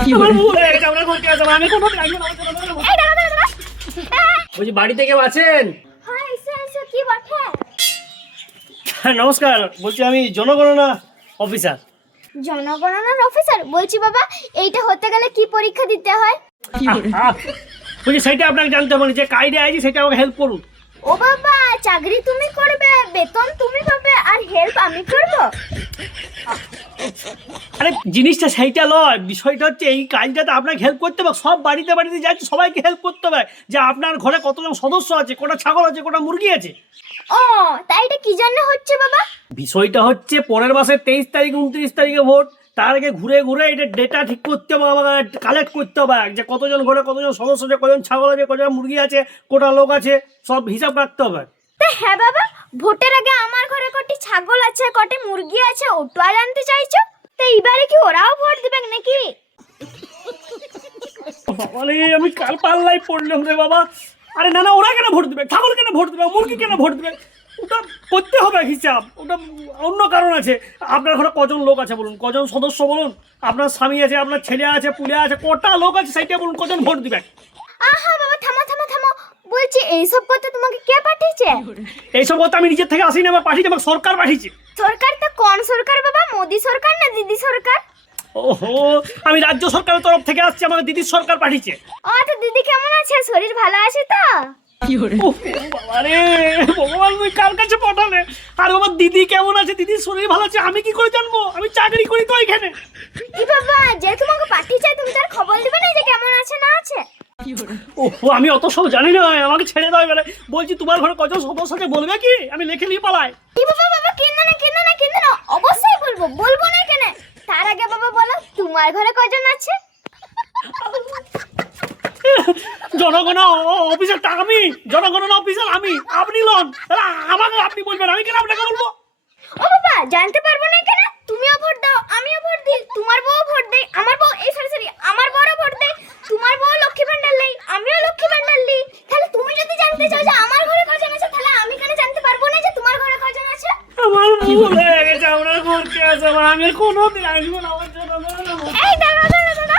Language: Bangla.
আমার ভুল হয়ে গেছে, আমরা ঘরকে আসবো, আমি কোনো দিন আসবো না, আমার জন্য। এই দাঁড়া দাঁড়া দাঁড়া। বলছি বাড়িতে কেউ আছেন? হ্যাঁ এসো এসো, কি বটে? হ্যাঁ, নমস্কার, বলছি আমি জনগণনা অফিসার। জনগণনার অফিসার? বলছি বাবা, এইটা হতে গেলে কি পরীক্ষা দিতে হয়? বলছি সেটা আপনাকে জানতে হবে না, যে কাইডে আছে সেটা আমাকে হেল্প করুন। ও বাবা, চাকরি তুমি করবে, বেতন তুমি পাবে, আর হেল্প আমি করব? আরে জিনিসটা সেইটা লয়, বিষয়টা হচ্ছে এই কাজটাতে আপনাকে হেল্প করতে হবে। সব বাড়িতে বাড়িতে যাচ্ছে, সবাইকে হেল্প করতে হবে, যে আপনার ঘরে কতজন সদস্য আছে, কটা ছাগল আছে, কটা মুরগি আছে। ও, তাই এটা কি জন্য হচ্ছে বাবা? বিষয়টা হচ্ছে পরের মাসের 23 তারিখ 29 তারিখে ভোট। তার আগে ঘুরে ঘুরে এটা ডেটা ঠিক করতে হবে, আমাকে কালেক্ট করতে হবে, যে কতজন ঘরে কতজন সদস্য আছে, কজন ছাগল আছে, কজন মুরগি আছে, কোটা লোক আছে, সব হিসাব রাখতে হবে। তা হ্যাঁ বাবা, ভোটের আগে আমার ঘরে কটি ছাগল আছে, কটি মুরগি আছে, ওটা জানতে চাইছো? তো এইবারে কি ওরাও ভোট দিবে নাকি? বাবারে, আমি কাল পাল্লাই পড়লাম রে বাবা। আরে না না, ওরা কেন ভোট দেবে, ছাগল কেন ভোট দেবে, মুরগি কেন ভোট দেবে? ওটা করতে হবে হিসাব, ওটা অন্য কারণ আছে। আপনার ঘরে কজন লোক আছে বলুন, কজন সদস্য বলুন, আপনার স্বামী আছে, আপনার ছেলে আছে, পুলে আছে, কটা লোক আছে সেইটা বলুন, কজন ভোট দিবে। আহা বাবা, থামো থামো থামো। বলছি এইসব করতে তোমাকে কে পাঠিয়েছে? এইসব কথা আমি নিজের থেকে আসিনি, আমার পাঠিয়েছে, আমার সরকার পাঠিয়েছে। সরকার? তো কোন সরকার বাবা? মোদি সরকার না দিদি সরকার? ওহো, আমি রাজ্য সরকারের তরফ থেকে আসছি, আমাকে দিদির সরকার পাঠিয়েছে। ও, তো দিদি কেমন আছে? শরীর ভালো আছে তো? বাবারে ভগবান, তুই কার কাছে পাঠালে? আর বাবা, দিদি কেমন আছে, দিদির শরীর ভালো আছে আমি কি করে জানবো? আমি চাকরি করি তো এখানে। কি বাবা, যে তোমাকে পাঠিয়েছে তুমি তার খবর দিবে না যে কেমন আছে না আছে? ওহো, আমি অত সব জানি না, আমাকে ছেড়ে দাও এবারে। বলছি তোমার ঘরে কজন সদস্য আছে বলবে কি? আমি লিখে নিয়ে পালাই। কি বাবা বাবা, কেন না কেন না কেন না, অবশ্যই বলবো, বলবো না কেন? তার আগে বাবা বলো, তোমার ঘরে কজন আছে? জনগণনা অফিসারটা আমি, জনগণনা অফিসার আমি, আপনি লন। তাহলে আমাকে আপনি বলবেন, আমি কেন আপনাকে বলবো? ও বাবা, জানতে পারবো না কেন? তুমিও ভোট দাও, আমিও ভোট দিই, তোমার বউ ভোট দেয়, আমার বউ এই সরি সরি আমার বড় ভোট দেয়, তোমার বউ লক্ষ্মী ভান্ডার নেই, আমিও লক্ষ্মী ভান্ডার নেই। তাহলে তুমি যদি জানতে চাও যে আমার ঘরে কজন আছে, তাহলে আমি কেন জানতে পারবো না যে তোমার ঘরে কজন আছে? আমার ভুল হয়ে গেছে, আমরা ঘুরতে আসবো, আমি কোনোদিন আসবো না, আমার জন্য। এই দাঁড়া দাঁড়া দাঁড়া।